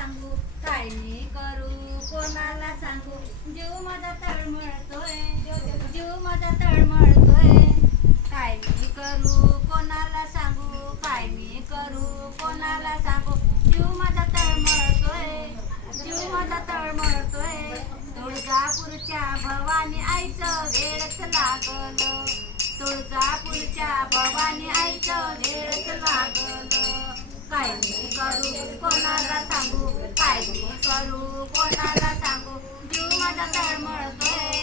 सांगू काय मी करू कोणाला सांगू जीव माझा तळमळतोय जीव माझा तळमळतोय काय मी करू कोणाला सांगू काय मी करू कोणाला सांगू जीव माझा तळमळतोय जीव माझा तळमळतोय तुळजापूरच्या भवानी आईचं वेळच लागलं तुळजापूरच्या भवानी आईचं वेळच लागलं काय मी करू कोणाला सांगू काय मी करू कोणाला सांगू जीव माझा तळमळतोय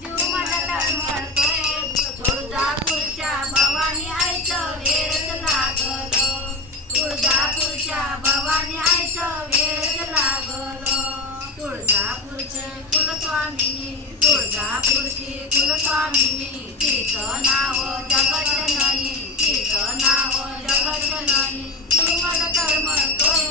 जीव माझा तळमळतोय तुळजापूरच्या भवानी आईचं वेळच लागलं तुळजापूरच्या भवानी आईचं वेळच लागलं तुळजापूरची कुलस्वामिनी तुळजापूरची कुलस्वामिनी तिचं नाव जगज्जननी तिचं नाव जगज्जननी जीव माझा तळमळतोय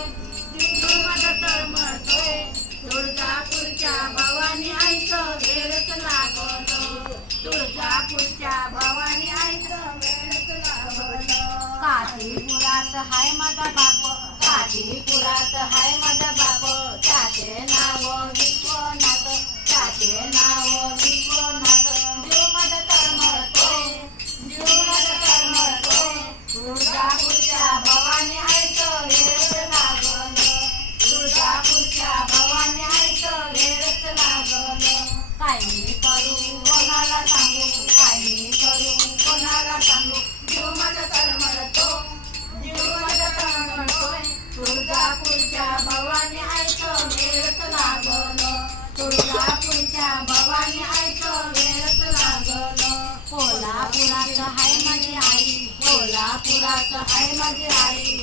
जीव माझा तळमळतोय तुळजापूरच्या भवानी आईचं वेळच लागलं तुळजापूरच्या भवानी आईचं वेळच लागलं काशीपुरात हाय माझा बाप काशीपुरात हाय माझा बाप त्याचे नाव विश्वनाथ त्याचे नाव विश्वनाथ जीव माझा तळमळतोय जीव माझा तळमळतोय तुळजापूरच्या भवानी आईचं वेळच लागलं तुळजापूरच्या भवानी आईचं वेळच लागलं काय मी करू कोणाला सांगू काय मी करू कोणाला सांगू जीव माझा तळमळतो जीव माझा तळमळतोय तुळजापूरच्या भवानी आईचं वेळच लागलं तुळजापूरच्या भवानी आईचं वेळच लागलं कोल्हापुरात हाय माझी आई कोल्हापुरात हाय माझी आई